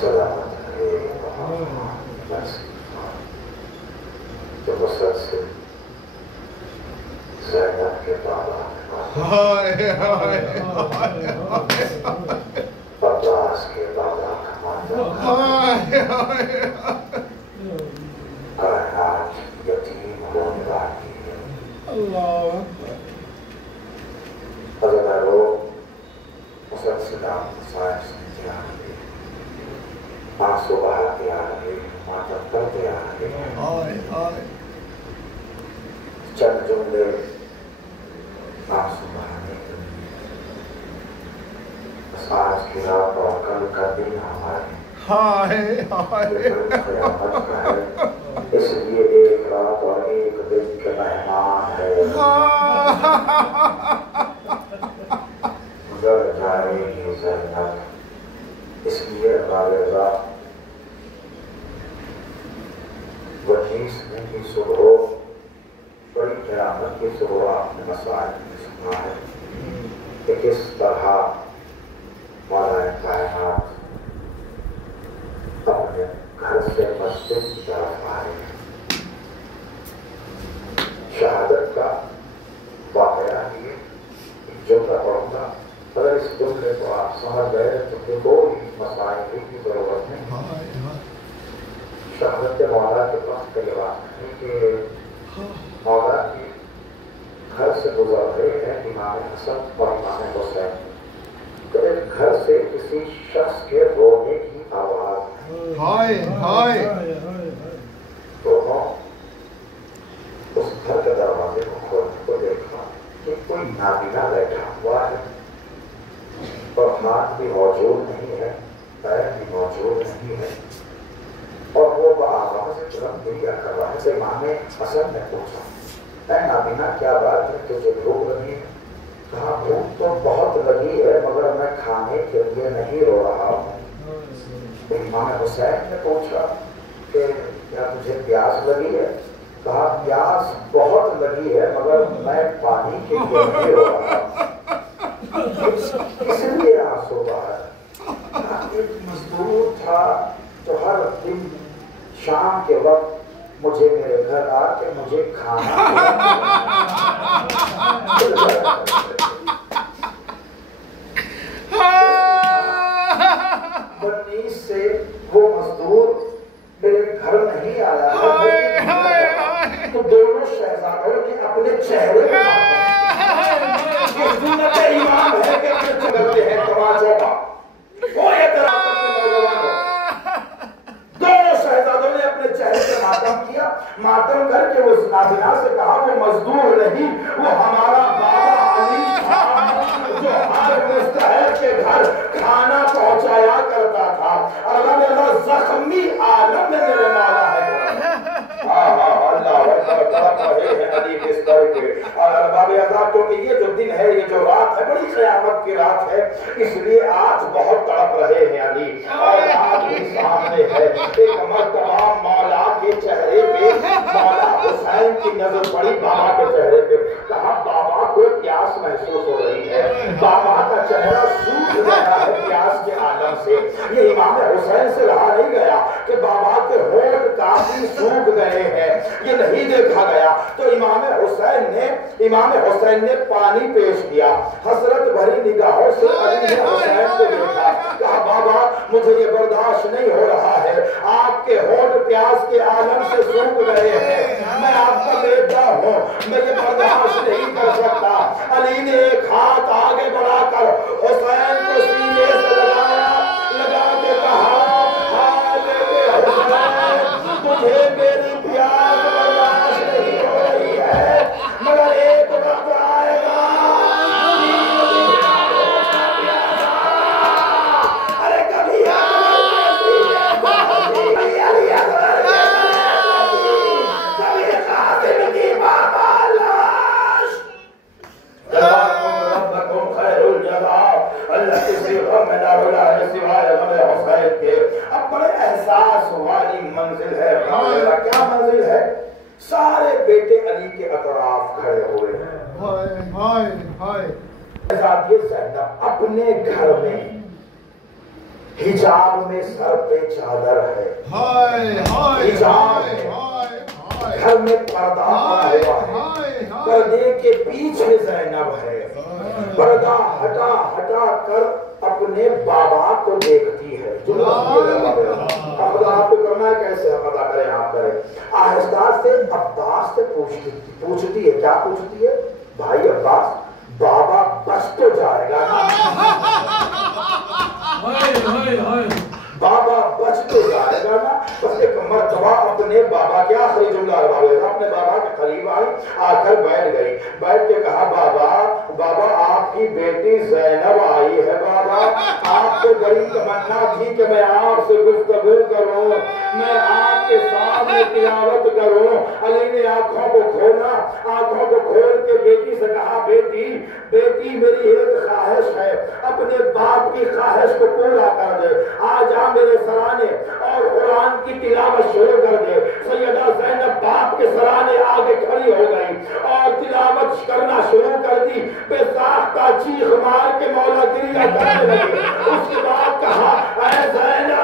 सलामत रहे बस तो मुसलसल ज़ैनब के बाबा अब्बास के बाबा कायनात यतीम होने वाली है। हज़ारों मुसलसल साइंस से आ रही आंसू बहाते आ रहे मातम करते आ रहे चंद जुमले आंसू बहाने के लिए बस आज की रात और कल का दिन हमारे क़यामत का है, इसलिए एक रात और एक दिन के मेहमान है। गुजर जाएगी ज़ैनब, इसलिए गालिबा वजीज़ की सुबह बड़ी क़यामत की सुबह आपने मसाइल में सुना है कि किस तरह मौला कायनात अपने घर से मस्जिद की तरफ आए। शहादत का वाक़या ये जुमला पढ़ूंगा, अगर इस जुमले को आप समझ गए तो फिर कोई मसाइल की जरूरत नहीं। शहादत मौला के पास कई बात है कि मौला के घर से गुजर रहे हैं इमाम हसन और इमाम हुसैन, तो एक घर से किसी शख्स के रोने की आवाज दोनों उस घर के दरवाजे को खोल को देखा कि कोई नाबीना बैठा हुआ है और हाथ भी मौजूद नहीं है, पैर भी मौजूद नहीं है, और वो आवाज से तुरंत दिया कर रहा है। से इमाम हसन ने पूछा, ऐ नाबीना क्या बात है, तुझे भूख लगी है? कहा भूख तो बहुत लगी है मगर मैं खाने के लिए नहीं रो रहा हूँ। इमाम हुसैन ने पूछा कि क्या तुझे प्यास लगी है? कहा प्यास बहुत लगी है मगर मैं पानी के लिए नहीं रो रहा हूँ। इसलिए आंसू बहा। एक मजदूर था तो हर दिन शाम के वक्त मुझे मेरे घर आके मुझे खाना बनीस से वो मजदूर मेरे घर नहीं आया है, तो दोनों शहजादों ने अपने चेहरे पे इमाम है कि अपने चलते हैं तमाचों का कोई दोनों शहजादों ने अपने चेहरे पे मातम किया। मातम करके उस नाबिना से कहा वो मजदूर नहीं, वो हमारा बाबा अली था जो हर मुस्तहक के घर खाना पहुंचाया करता था। अल्लाह ने जख्मी आलम में मेरे मौला है। क्योंकि ये जो दिन है, ये जो रात है, बड़ी क़यामत की रात है, इसलिए आज बहुत तड़प रहे हैं अली, और आज भी सामने है। एक मर्तबा मौला के चेहरे पे मौला हुसैन की नजर पड़ी बाबा के चेहरे पे। कहा बाबा को प्यास महसूस हो रही है, बाबा का चेहरा सूख गया है प्यास के आलम से। ये इमाम हुसैन से रहा नहीं गया कि बाबा के होंठ काफी सूख गए हैं, ये नहीं देखा गया। तो इमाम हुसैन ने पानी पेश किया। हसरत भरी निगाहों से अली ने हुसैन को देखा। कहा बाबा मुझे ये बर्दाश्त नहीं हो रहा है, आपके होंठ प्यास के आलम से सूख गए हैं, मैं आपका बेटा हूँ, मैं ये बर्दाश्त नहीं कर सकता। अली ने एक हाथ आगे बढ़ाकर हुसैन को सीने से लगा के कहा तुझे मेरी प्यास बर्दाश्त नहीं हो रही है, मगर एक वक्त आएगा अरे कभी अब बड़े एहसास वाली मंजिल है। क्या मंजिल है? सारे बेटे अली के अतराफ खड़े हुए हैं। ज़ैनब अपने घर में हिजाब में सर पे चादर है, हिजाब घर में पर्दा पड़ा हुआ है, पर्दे के पीछे ज़ैनब है, पर्दा हटा हटा कर अपने बाबा को देखती है। जो अब आपको करना है कैसे हम अदा करें, आप करें। आहिस्ता से अब्बास से पूछती है, क्या पूछती है? भाई अब्बास, बाबा बच तो जाएगा ना? बाबा बच तो जाएगा ना? बस एक मर्तबा अपने बाबा, क्या आखिरी जुमला अपने बाबा के करीब आई, आकर बैठ गई। बैठ के कहा, बाबा बाबा आपकी बेटी ज़ैनब आई है। बाबा आपको बड़ी तमन्ना थी कि मैं आपसे गुफ्तगू करूं, मैं आपके सामने तिलावत करूं। अली ने आंखों को खोला, आंखों को खोल के बेटी से कहा, बेटी बेटी मेरी एक ख्वाहिश है, अपने बाप की ख्वाहिश को पूरा कर दे। आज आ मेरे सराने और कुरान की तिलावत शुरू कर दे। सैयदा ज़ैनब बाप के सराने आगे खड़ी हो गई और तिलावत करना शुरू कर दी। बेसाख्ता चीख मार के मौला गिरिया करने लगे। उसके बाद कहा, ऐ ज़ैनब,